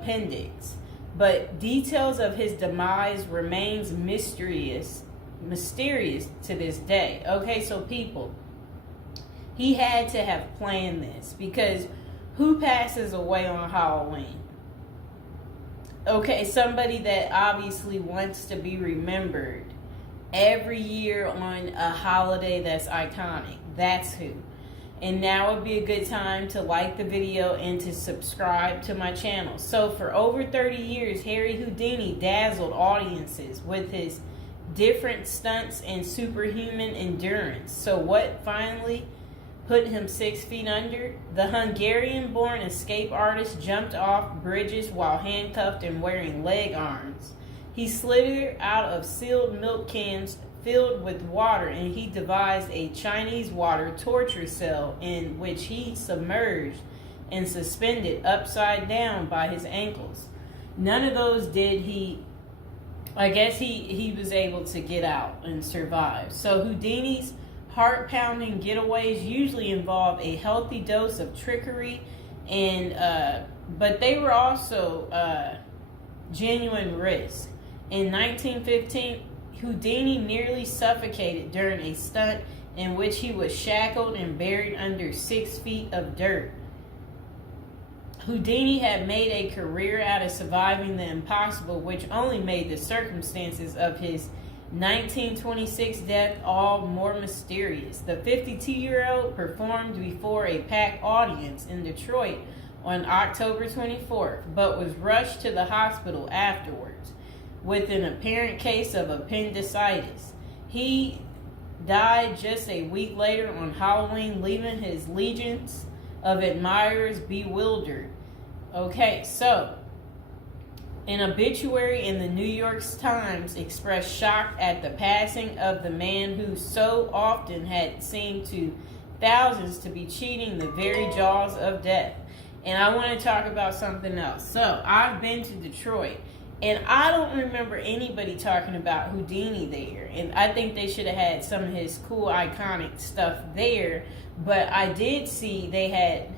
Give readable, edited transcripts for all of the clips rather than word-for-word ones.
appendix, but details of his demise remains mysterious to this day. Okay, so people, he had to have planned this, because who passes away on Halloween? Okay, somebody that obviously wants to be remembered every year on a holiday that's iconic. That's who. And now would be a good time to like the video and to subscribe to my channel. So for over 30 years, Harry Houdini dazzled audiences with his different stunts and superhuman endurance. So what finally put him 6 feet under? The Hungarian-born escape artist jumped off bridges while handcuffed and wearing leg irons. He slithered out of sealed milk cans filled with water, and he devised a Chinese water torture cell in which he submerged and suspended upside down by his ankles. None of those did he. I guess he was able to get out and survive. So Houdini's heart-pounding getaways usually involve a healthy dose of trickery, and but they were also genuine risk. In 1915, Houdini nearly suffocated during a stunt in which he was shackled and buried under 6 feet of dirt. Houdini had made a career out of surviving the impossible, which only made the circumstances of his 1926 death all more mysterious. The 52-year-old performed before a packed audience in Detroit on October 24th, but was rushed to the hospital afterwards with an apparent case of appendicitis. He died just a week later on Halloween, leaving his legions of admirers bewildered. Okay, so an obituary in the New York Times expressed shock at the passing of the man who so often had seemed to thousands to be cheating the very jaws of death. And I want to talk about something else. So I've been to Detroit, and I don't remember anybody talking about Houdini there. And I think they should have had some of his cool, iconic stuff there. But I did see they had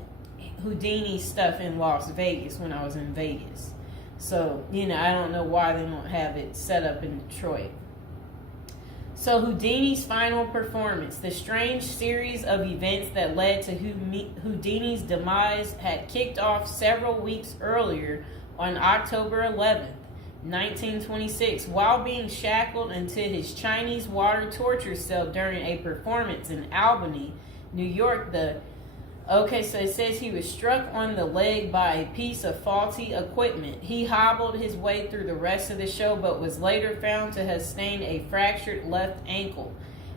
Houdini stuff in Las Vegas when I was in Vegas. So, I don't know why they don't have it set up in Detroit. So Houdini's final performance. The strange series of events that led to Houdini's demise had kicked off several weeks earlier on October 11th. 1926, while being shackled into his Chinese water torture cell during a performance in Albany, New York. So it says he was struck on the leg by a piece of faulty equipment. He hobbled his way through the rest of the show, but was later found to have sustained a fractured left ankle.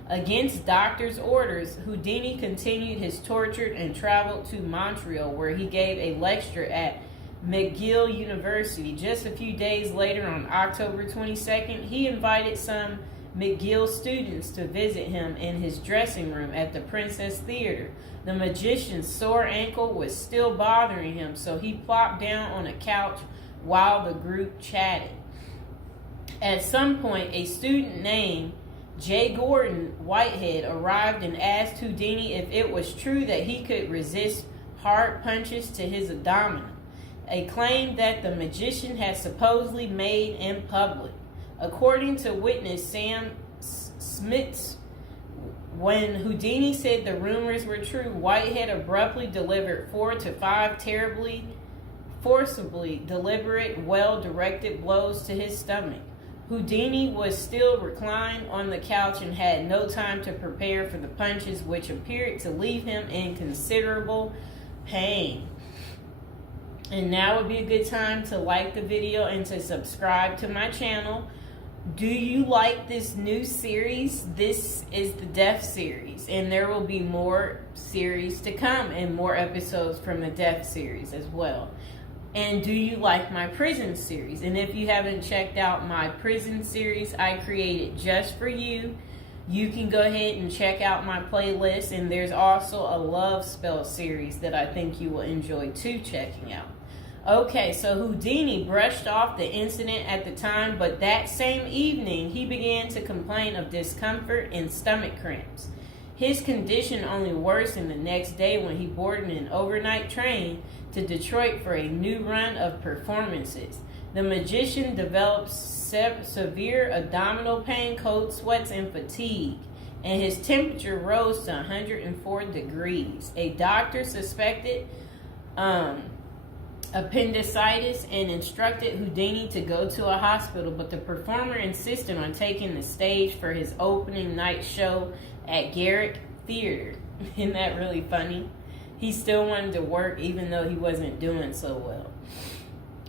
Against doctors' orders, Houdini continued his torture and traveled to Montreal, where he gave a lecture at McGill University. Just a few days later, on October 22nd, he invited some McGill students to visit him in his dressing room at the Princess Theater. The magician's sore ankle was still bothering him, so he plopped down on a couch while the group chatted. At some point, a student named J. Gordon Whitehead arrived and asked Houdini if it was true that he could resist hard punches to his abdomen, a claim that the magician had supposedly made in public. According to witness Sam Smits, when Houdini said the rumors were true, Whitehead abruptly delivered 4 to 5 terribly, forcibly deliberate, well-directed blows to his stomach. Houdini was still reclined on the couch and had no time to prepare for the punches, which appeared to leave him in considerable pain. And now would be a good time to like the video and to subscribe to my channel. Do you like this new series? This is the Death series, and there will be more series to come and more episodes from the Death series as well. And do you like my prison series? And if you haven't checked out my prison series I created just for you, you can go ahead and check out my playlist. And there's also a love spell series that I think you will enjoy too checking out. Okay, so Houdini brushed off the incident at the time, but that same evening he began to complain of discomfort and stomach cramps. His condition only worsened the next day when he boarded an overnight train to Detroit for a new run of performances. The magician developed severe abdominal pain, cold sweats, and fatigue, and his temperature rose to 104 degrees. A doctor suspected appendicitis and instructed Houdini to go to a hospital, but the performer insisted on taking the stage for his opening night show at Garrick Theater. Isn't that really funny? He still wanted to work even though he wasn't doing so well.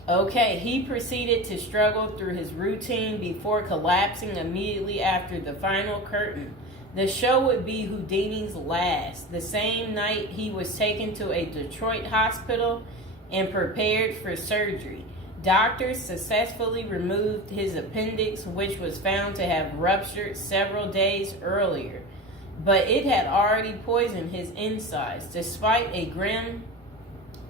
Okay, he proceeded to struggle through his routine before collapsing immediately after the final curtain. The show would be Houdini's last. The same night, he was taken to a Detroit hospital and prepared for surgery. Doctors successfully removed his appendix, which was found to have ruptured several days earlier, but it had already poisoned his insides. Despite a grim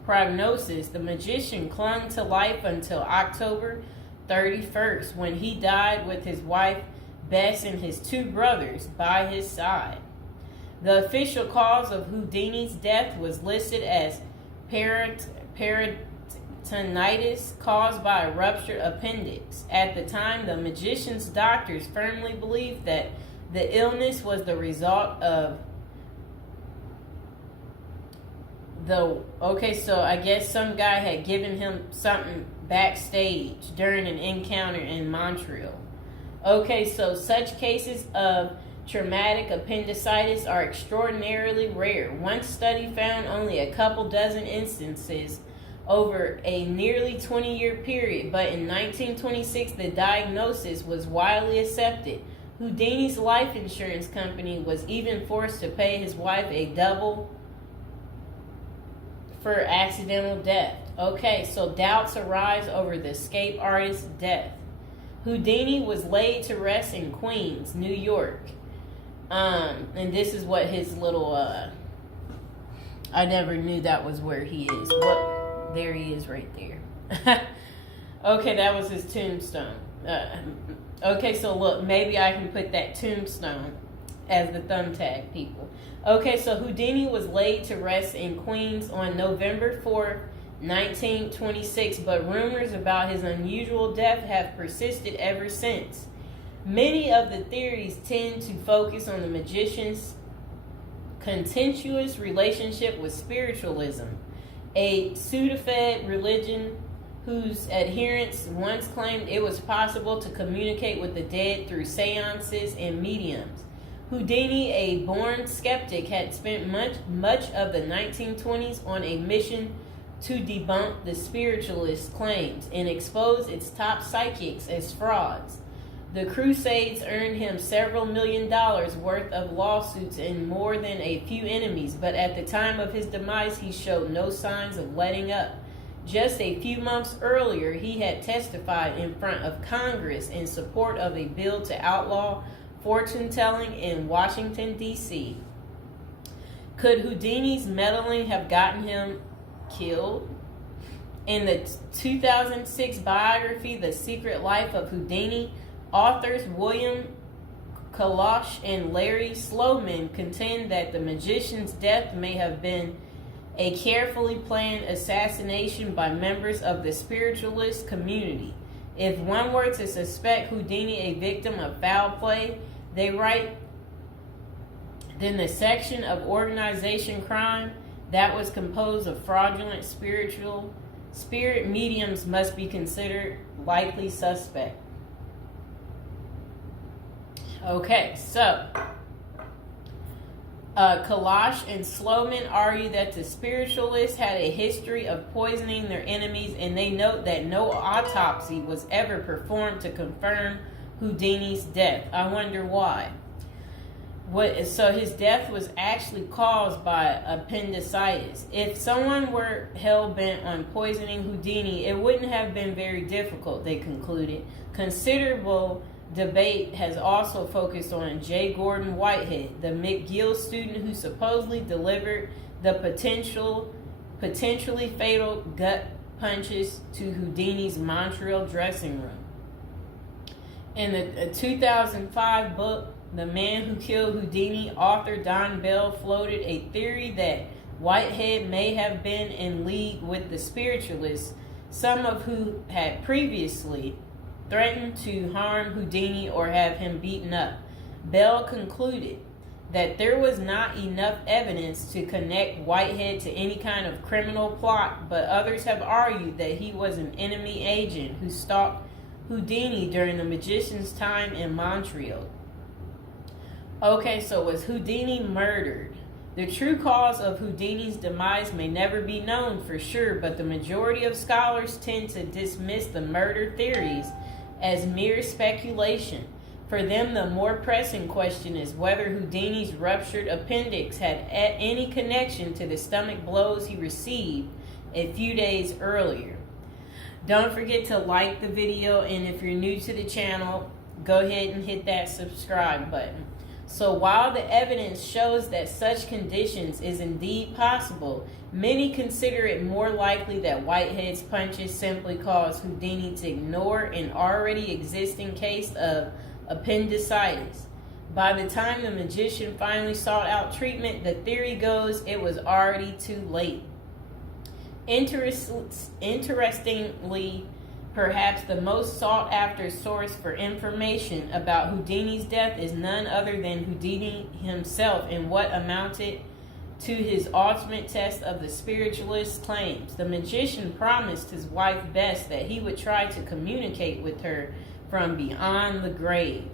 prognosis, the magician clung to life until October 31st, when he died with his wife Bess and his two brothers by his side. The official cause of Houdini's death was listed as peritonitis caused by a ruptured appendix. At the time, the magician's doctors firmly believed that the illness was the result of so I guess some guy had given him something backstage during an encounter in Montreal. Okay, so such cases of traumatic appendicitis are extraordinarily rare. One study found only a couple dozen instances over a nearly 20-year period, but in 1926 the diagnosis was widely accepted. Houdini's life insurance company was even forced to pay his wife a double for accidental death. Okay, so doubts arise over the escape artist's death. Houdini was laid to rest in Queens, New York. And this is what his little, I never knew that was where he is. Well, there he is right there. Okay, that was his tombstone. Okay, so look, maybe I can put that tombstone as the thumbtack, people. Okay, so Houdini was laid to rest in Queens on November 4th, 1926, but rumors about his unusual death have persisted ever since. Many of the theories tend to focus on the magician's contentious relationship with spiritualism, a pseudo-fed religion whose adherents once claimed it was possible to communicate with the dead through seances and mediums. Houdini, a born skeptic, had spent much of the 1920s on a mission to debunk the spiritualist claims and expose its top psychics as frauds. The crusades earned him several $1 million worth of lawsuits and more than a few enemies, but at the time of his demise, he showed no signs of letting up. Just a few months earlier, he had testified in front of Congress in support of a bill to outlaw fortune-telling in Washington, D.C. Could Houdini's meddling have gotten him killed? In the 2006 biography, The Secret Life of Houdini, authors William Kalash and Larry Sloman contend that the magician's death may have been a carefully planned assassination by members of the spiritualist community. If one were to suspect Houdini a victim of foul play, they write, then the section of organization crime that was composed of fraudulent spirit mediums must be considered likely suspect. Okay, so Kalash and Sloman argue that the spiritualists had a history of poisoning their enemies, and they note that no autopsy was ever performed to confirm Houdini's death. I wonder why. So his death was actually caused by appendicitis. If someone were hell-bent on poisoning Houdini, it wouldn't have been very difficult, they concluded. Considerable debate has also focused on J. Gordon Whitehead, the McGill student who supposedly delivered the potentially fatal gut punches to Houdini's Montreal dressing room. In the 2005 book, the man who killed Houdini, author Don Bell, floated a theory that Whitehead may have been in league with the spiritualists, some of who had previously threatened to harm Houdini or have him beaten up. Bell concluded that there was not enough evidence to connect Whitehead to any kind of criminal plot, but others have argued that he was an enemy agent who stalked Houdini during the magician's time in Montreal. Okay, so was Houdini murdered? The true cause of Houdini's demise may never be known for sure, but the majority of scholars tend to dismiss the murder theories as mere speculation. For them, the more pressing question is whether Houdini's ruptured appendix had any connection to the stomach blows he received a few days earlier. Don't forget to like the video, and if you're new to the channel, go ahead and hit that subscribe button. So while the evidence shows that such conditions is indeed possible, many consider it more likely that Whitehead's punches simply caused Houdini to ignore an already existing case of appendicitis. By the time the magician finally sought out treatment, the theory goes it was already too late. Interestingly, perhaps the most sought after source for information about Houdini's death is none other than Houdini himself in what amounted to his ultimate test of the spiritualist claims. The magician promised his wife Bess that he would try to communicate with her from beyond the grave.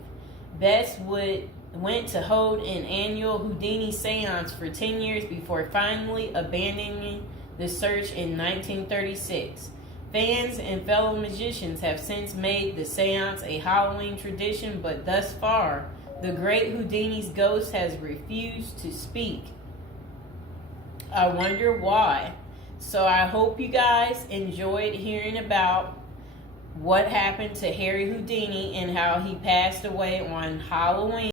Bess went to hold an annual Houdini seance for 10 years before finally abandoning the search in 1936. Fans and fellow magicians have since made the seance a Halloween tradition, but thus far, the great Houdini's ghost has refused to speak. I wonder why. So I hope you guys enjoyed hearing about what happened to Harry Houdini and how he passed away on Halloween.